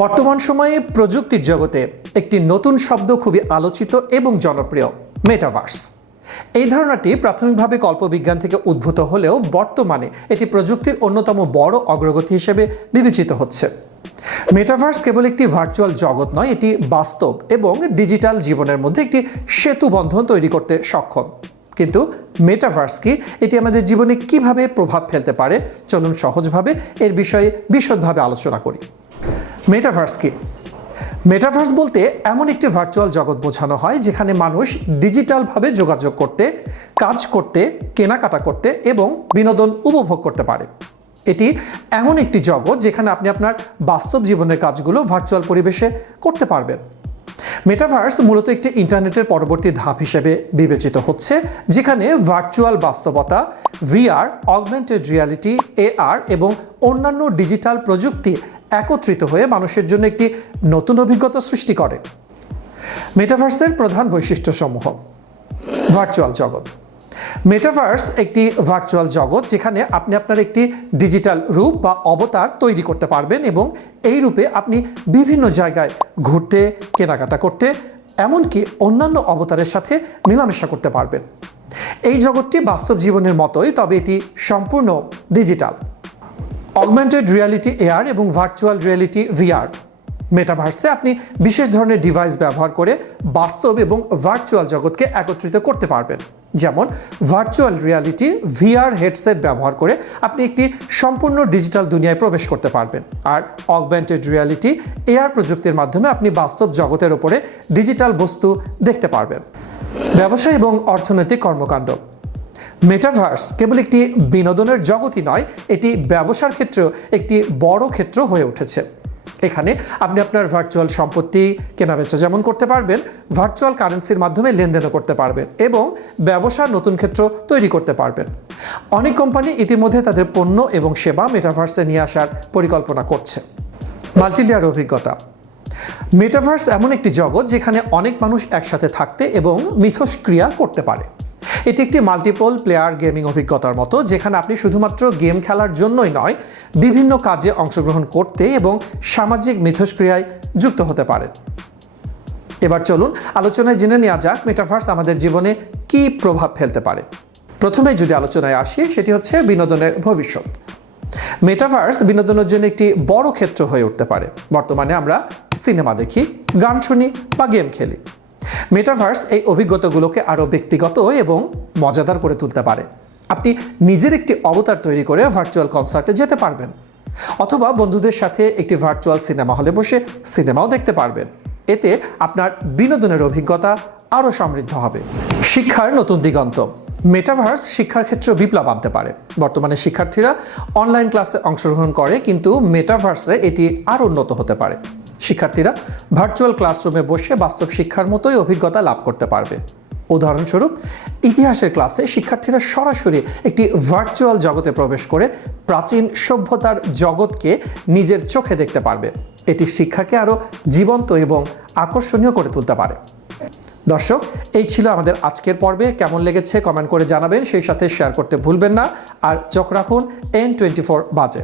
বর্তমান সময়ে প্রযুক্তির জগতে একটি নতুন শব্দ খুবই আলোচিত এবং জনপ্রিয়, মেটাভার্স। এই ধারণাটি প্রাথমিকভাবে কল্পবিজ্ঞান থেকে উদ্ভূত হলেও বর্তমানে এটি প্রযুক্তির অন্যতম বড় অগ্রগতি হিসেবে বিবেচিত হচ্ছে। মেটাভার্স কেবল একটি ভার্চুয়াল জগৎ নয়, এটি বাস্তব এবং ডিজিটাল জীবনের মধ্যে একটি সেতু বন্ধন তৈরি করতে সক্ষম। কিন্তু মেটাভার্স কি, এটি আমাদের জীবনে কিভাবে প্রভাব ফেলতে পারে, চলুন সহজভাবে এর বিষয়ে বিশদভাবে আলোচনা করি। মেটাভার্স কি? মেটাভার্স বলতে এমন একটি ভার্চুয়াল জগৎ বোঝানো হয় যেখানে মানুষ ডিজিটালভাবে যোগাযোগ করতে, কাজ করতে, কেনাকাটা করতে এবং বিনোদন উপভোগ করতে পারে। এটি এমন একটি জগৎ যেখানে আপনি আপনার বাস্তব জীবনের কাজগুলো ভার্চুয়াল পরিবেশে করতে পারবেন। মেটাভার্স মূলত একটি ইন্টারনেটের পরবর্তী ধাপ হিসেবে বিবেচিত হচ্ছে, যেখানে ভার্চুয়াল বাস্তবতা, ভিআর, অগমেন্টেড রিয়ালিটি, এআর এবং অন্যান্য ডিজিটাল প্রযুক্তি একত্রিত হয়ে মানুষের জন্য একটি নতুন অভিজ্ঞতা সৃষ্টি করে। মেটাভার্সের প্রধান বৈশিষ্ট্যসমূহ। ভার্চুয়াল জগৎ। মেটাভার্স একটি ভার্চুয়াল জগৎ যেখানে আপনি আপনার একটি ডিজিটাল রূপ বা অবতার তৈরি করতে পারবেন এবং এই রূপে আপনি বিভিন্ন জায়গায় ঘুরতে, কেনাকাটা করতে, এমনকি অন্যান্য অবতারের সাথে মেলামেশা করতে পারবেন। এই জগৎটি বাস্তব জীবনের মতোই, তবে এটি সম্পূর্ণ ডিজিটাল। অগমেন্টেড রিয়ালিটি এআর এবং ভার্চুয়াল রিয়ালিটি ভিআর। মেটাভার্সে আপনি বিশেষ ধরনের ডিভাইস ব্যবহার করে বাস্তব এবং ভার্চুয়াল জগৎকে একত্রিত করতে পারবেন। যেমন ভার্চুয়াল রিয়ালিটি ভিআর হেডসেট ব্যবহার করে আপনি একটি সম্পূর্ণ ডিজিটাল দুনিয়ায় প্রবেশ করতে পারবেন, আর অগমেন্টেড রিয়ালিটি এআর প্রযুক্তির মাধ্যমে আপনি বাস্তব জগতের উপরে ডিজিটাল বস্তু দেখতে পারবেন। ব্যবসা এবং অর্থনৈতিক কর্মকাণ্ড। মেটাভার্স কেবল একটি বিনোদনের জগতই নয়, এটি ব্যবসার ক্ষেত্রেও একটি বড় ক্ষেত্র হয়ে উঠেছে। এখানে আপনি আপনার ভার্চুয়াল সম্পত্তি কেনাবেচা যেমন করতে পারবেন, ভার্চুয়াল কারেন্সির মাধ্যমে লেনদেনও করতে পারবেন এবং ব্যবসার নতুন ক্ষেত্র তৈরি করতে পারবেন। অনেক কোম্পানি ইতিমধ্যে তাদের পণ্য এবং সেবা মেটাভার্সে নিয়ে আসার পরিকল্পনা করছে। মাল্টিলেয়ার অভিজ্ঞতা। মেটাভার্স এমন একটি জগৎ যেখানে অনেক মানুষ একসাথে থাকতে এবং মিথস্ক্রিয়া করতে পারে। এটি একটি মাল্টিপল প্লেয়ার গেমিং অভিজ্ঞতার মতো, যেখানে আপনি শুধুমাত্র গেম খেলার জন্যই নয়, বিভিন্ন কাজে অংশগ্রহণ করতে এবং সামাজিক মিথস্ক্রিয়ায় যুক্ত হতে পারেন। এবার চলুন আলোচনায় জেনে নেওয়া যাক মেটাভার্স আমাদের জীবনে কী প্রভাব ফেলতে পারে। প্রথমে যদি আলোচনায় আসি, সেটি হচ্ছে বিনোদনের ভবিষ্যৎ। মেটাভার্স বিনোদনের জন্য একটি বড় ক্ষেত্র হয়ে উঠতে পারে। বর্তমানে আমরা সিনেমা দেখি, গান শুনি বা গেম খেলি। মেটাভার্স এই অভিজ্ঞতাগুলোকে আরও ব্যক্তিগত এবং মজাদার করে তুলতে পারে। আপনি নিজের একটি অবতার তৈরি করে ভার্চুয়াল কনসার্টে যেতে পারবেন, অথবা বন্ধুদের সাথে একটি ভার্চুয়াল সিনেমা হলে বসে সিনেমাও দেখতে পারবেন। এতে আপনার বিনোদনের অভিজ্ঞতা আরও সমৃদ্ধ হবে। শিক্ষার নতুন দিগন্ত। মেটাভার্স শিক্ষার ক্ষেত্রে বিপ্লব আনতে পারে। বর্তমানে শিক্ষার্থীরা অনলাইন ক্লাসে অংশগ্রহণ করে, কিন্তু মেটাভার্সে এটি আরও উন্নত হতে পারে। শিক্ষার্থীরা ভার্চুয়াল ক্লাসরুমে বসে বাস্তব শিক্ষার মতোই অভিজ্ঞতা লাভ করতে পারবে। উদাহরণস্বরূপ, ইতিহাসের ক্লাসে শিক্ষার্থীরা সরাসরি একটি ভার্চুয়াল জগতে প্রবেশ করে প্রাচীন সভ্যতার জগৎকে নিজের চোখে দেখতে পারবে। এটি শিক্ষাকে আরও জীবন্ত এবং আকর্ষণীয় করে তুলতে পারে। দর্শক, এই ছিল আমাদের আজকের পর্বে। কেমন লেগেছে কমেন্ট করে জানাবেন, সেই সাথে শেয়ার করতে ভুলবেন না। আর চোখ রাখুন N24 বাজে।